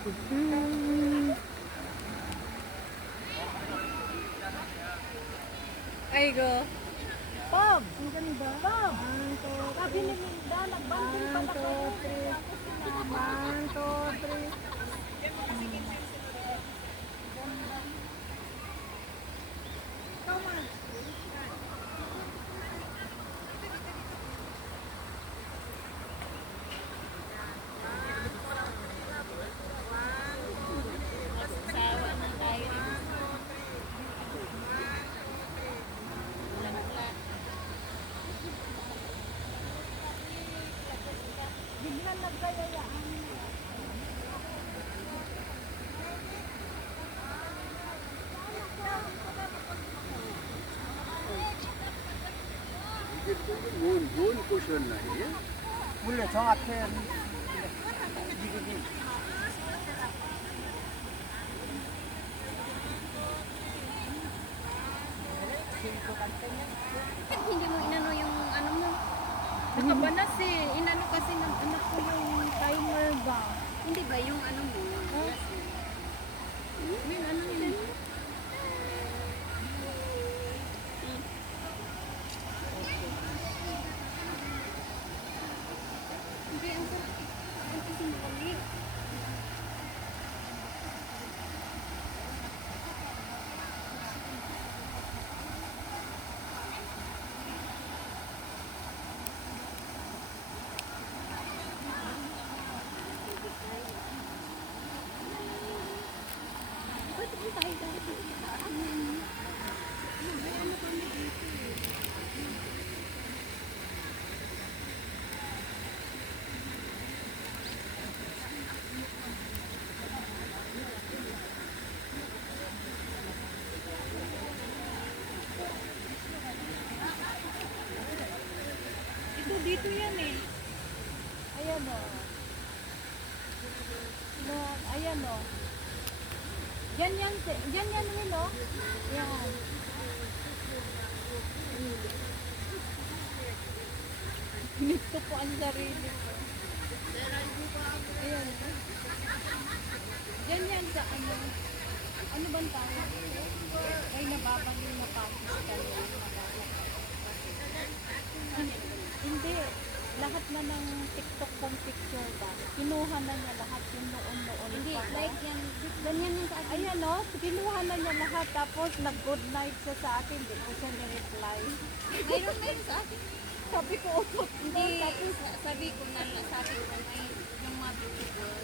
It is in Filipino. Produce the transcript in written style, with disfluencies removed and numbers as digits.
Hmm. Ay go. Pam! Ang ganda. Pam! Sabi ni Minda, nagbanding pala kayo. 1, 2, 3. Sawa na tayo. Bigla nagkayayaan. 뭔 꽃이었나 이게? 몰래 저 앞에 Hindi mo inano yung ano mo. Nakabanas eh. Inano kasi ng anak ko yung timer ba? Hindi ba yung ano mo? Yung ano yun? Hindi, ang sarap. Ang kasi makali. Ba't ang tayo dahil? Ito dito yan eh. Ayan o. Ayan o. Yan yan yun o. Yan. Nito po ang sarili ko. Ayan. Yan sa ano. Ano bang tawag? Ay nababangin na Pakistan. Hindi. Lahat na ng TikTok kong picture ba? Kinuha na niya lahat yung noon. Hindi, like yan. Ganyan yung sa akin. Ayan o. Kinuha na niya lahat. Tapos nag-good night siya sa akin. Hindi ko siya ni-reply. Mayroon sa akin. Sabi ko, utot. Hindi. Tapos sabi ko na yung mga picture.